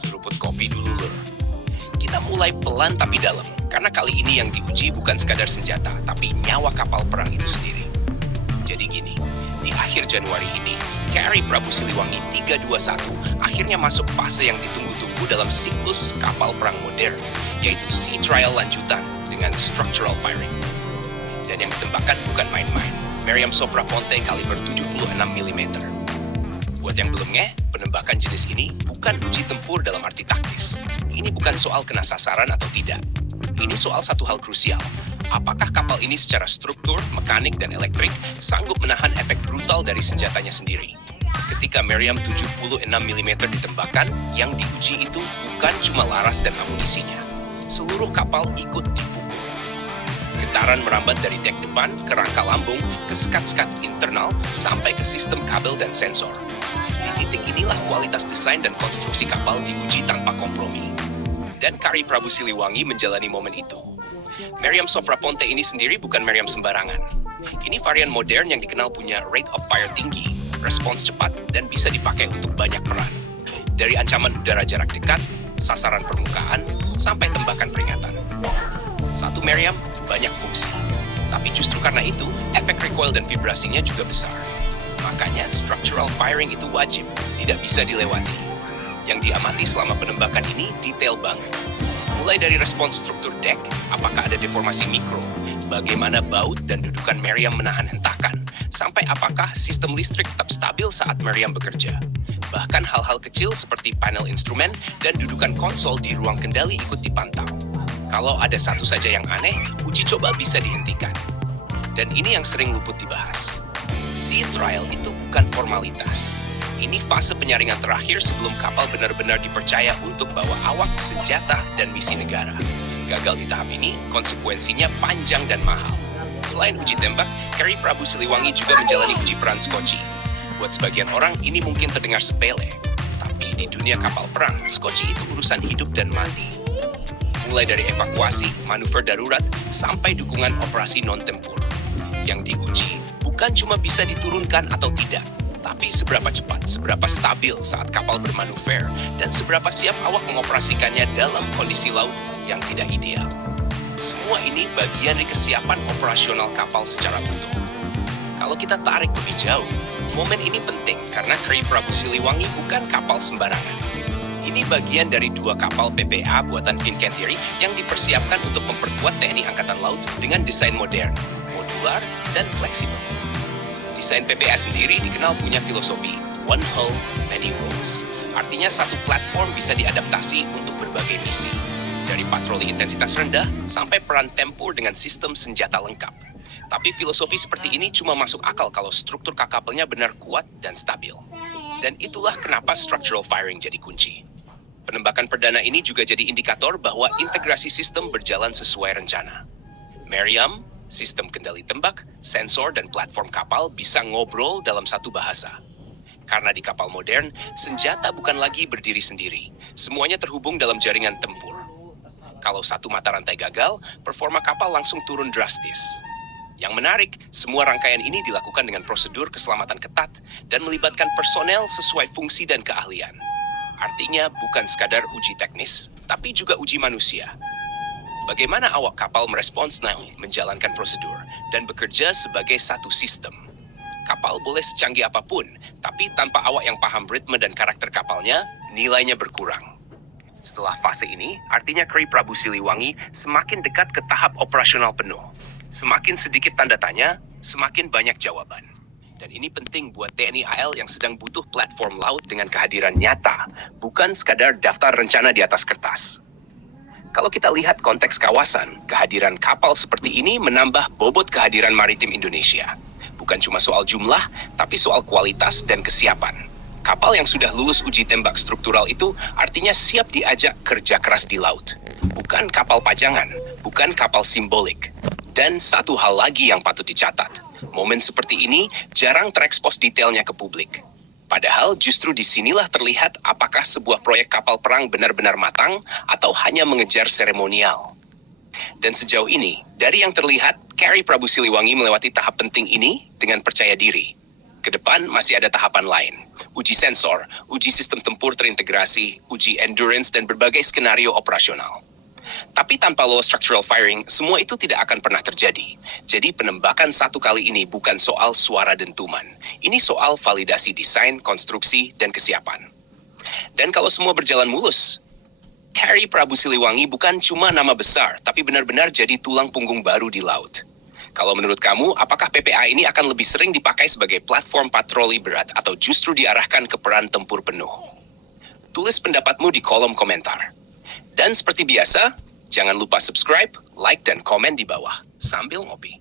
Seruput kopi dulu, Lur. Kita mulai pelan tapi dalam, karena kali ini yang diuji bukan sekadar senjata, tapi nyawa kapal perang itu sendiri. Jadi gini, di akhir Januari ini, KRI Prabu Siliwangi 321 akhirnya masuk fase yang ditunggu-tunggu dalam siklus kapal perang modern, yaitu sea trial lanjutan dengan structural firing. Dan yang ditembakkan bukan main-main, Meriam Sofra Ponte kaliber 76 mm. Buat yang belum ngeh, penembakan jenis ini bukan uji tempur dalam arti taktis. Ini bukan soal kena sasaran atau tidak. Ini soal satu hal krusial. Apakah kapal ini secara struktur, mekanik, dan elektrik sanggup menahan efek brutal dari senjatanya sendiri? Ketika Meriam 76 mm ditembakkan, yang diuji itu bukan cuma laras dan amunisinya. Seluruh kapal ikut dipukul. Getaran merambat dari dek depan ke rangka lambung, ke sekat-sekat internal, sampai ke sistem kabel dan sensor. Di titik inilah kualitas desain dan konstruksi kapal diuji tanpa kompromi. Dan KRI Prabu Siliwangi menjalani momen itu. Meriam Sofra Ponte ini sendiri bukan meriam sembarangan. Ini varian modern yang dikenal punya rate of fire tinggi, respons cepat, dan bisa dipakai untuk banyak peran. Dari ancaman udara jarak dekat, sasaran permukaan, sampai tembakan peringatan. Satu meriam, banyak fungsi. Tapi justru karena itu, efek recoil dan vibrasinya juga besar. Makanya, structural firing itu wajib, tidak bisa dilewati. Yang diamati selama penembakan ini detail banget. Mulai dari respons struktur dek, apakah ada deformasi mikro, bagaimana baut dan dudukan meriam menahan hentakan, sampai apakah sistem listrik tetap stabil saat meriam bekerja. Bahkan hal-hal kecil seperti panel instrumen dan dudukan konsol di ruang kendali ikut dipantau. Kalau ada satu saja yang aneh, uji coba bisa dihentikan. Dan ini yang sering luput dibahas. Sea trial itu bukan formalitas. Ini fase penyaringan terakhir sebelum kapal benar-benar dipercaya untuk bawa awak, senjata, dan misi negara. Gagal di tahap ini, konsekuensinya panjang dan mahal. Selain uji tembak, KRI Prabu Siliwangi juga menjalani uji peran skoci. Buat sebagian orang, ini mungkin terdengar sepele. Tapi di dunia kapal perang, skoci itu urusan hidup dan mati. Mulai dari evakuasi, manuver darurat, sampai dukungan operasi non-tempur. Yang diuji bukan cuma bisa diturunkan atau tidak, tapi seberapa cepat, seberapa stabil saat kapal bermanuver, dan seberapa siap awak mengoperasikannya dalam kondisi laut yang tidak ideal. Semua ini bagian dari kesiapan operasional kapal secara utuh. Kalau kita tarik lebih jauh, momen ini penting karena KRI Prabu Siliwangi bukan kapal sembarangan. Ini bagian dari 2 kapal PPA buatan Fincantieri yang dipersiapkan untuk memperkuat TNI Angkatan Laut dengan desain modern, modular, dan fleksibel. Desain PPA sendiri dikenal punya filosofi one hull, many roles. Artinya satu platform bisa diadaptasi untuk berbagai misi. Dari patroli intensitas rendah sampai peran tempur dengan sistem senjata lengkap. Tapi filosofi seperti ini cuma masuk akal kalau struktur kapalnya benar kuat dan stabil. Dan itulah kenapa structural firing jadi kunci. Penembakan perdana ini juga jadi indikator bahwa integrasi sistem berjalan sesuai rencana. Meriam, sistem kendali tembak, sensor, dan platform kapal bisa ngobrol dalam satu bahasa. Karena di kapal modern, senjata bukan lagi berdiri sendiri. Semuanya terhubung dalam jaringan tempur. Kalau satu mata rantai gagal, performa kapal langsung turun drastis. Yang menarik, semua rangkaian ini dilakukan dengan prosedur keselamatan ketat dan melibatkan personel sesuai fungsi dan keahlian. Artinya bukan sekadar uji teknis, tapi juga uji manusia. Bagaimana awak kapal merespons menjalankan prosedur dan bekerja sebagai satu sistem. Kapal boleh secanggih apapun, tapi tanpa awak yang paham ritme dan karakter kapalnya, nilainya berkurang. Setelah fase ini, artinya KRI Prabu Siliwangi semakin dekat ke tahap operasional penuh. Semakin sedikit tanda tanya, semakin banyak jawaban. Dan ini penting buat TNI AL yang sedang butuh platform laut dengan kehadiran nyata, bukan sekadar daftar rencana di atas kertas. Kalau kita lihat konteks kawasan, kehadiran kapal seperti ini menambah bobot kehadiran maritim Indonesia. Bukan cuma soal jumlah, tapi soal kualitas dan kesiapan. Kapal yang sudah lulus uji tembak struktural itu artinya siap diajak kerja keras di laut. Bukan kapal pajangan, bukan kapal simbolik. Dan satu hal lagi yang patut dicatat, momen seperti ini jarang terekspos detailnya ke publik. Padahal justru disinilah terlihat apakah sebuah proyek kapal perang benar-benar matang atau hanya mengejar seremonial. Dan sejauh ini, dari yang terlihat, KRI Prabu Siliwangi melewati tahap penting ini dengan percaya diri. Ke depan masih ada tahapan lain. Uji sensor, uji sistem tempur terintegrasi, uji endurance, dan berbagai skenario operasional. Tapi tanpa low structural firing, semua itu tidak akan pernah terjadi. Jadi penembakan satu kali ini bukan soal suara dentuman. Ini soal validasi desain, konstruksi, dan kesiapan. Dan kalau semua berjalan mulus, Kri Prabu Siliwangi bukan cuma nama besar, tapi benar-benar jadi tulang punggung baru di laut. Kalau menurut kamu, apakah PPA ini akan lebih sering dipakai sebagai platform patroli berat atau justru diarahkan ke peran tempur penuh? Tulis pendapatmu di kolom komentar. Dan seperti biasa, jangan lupa subscribe, like, dan komen di bawah sambil ngopi.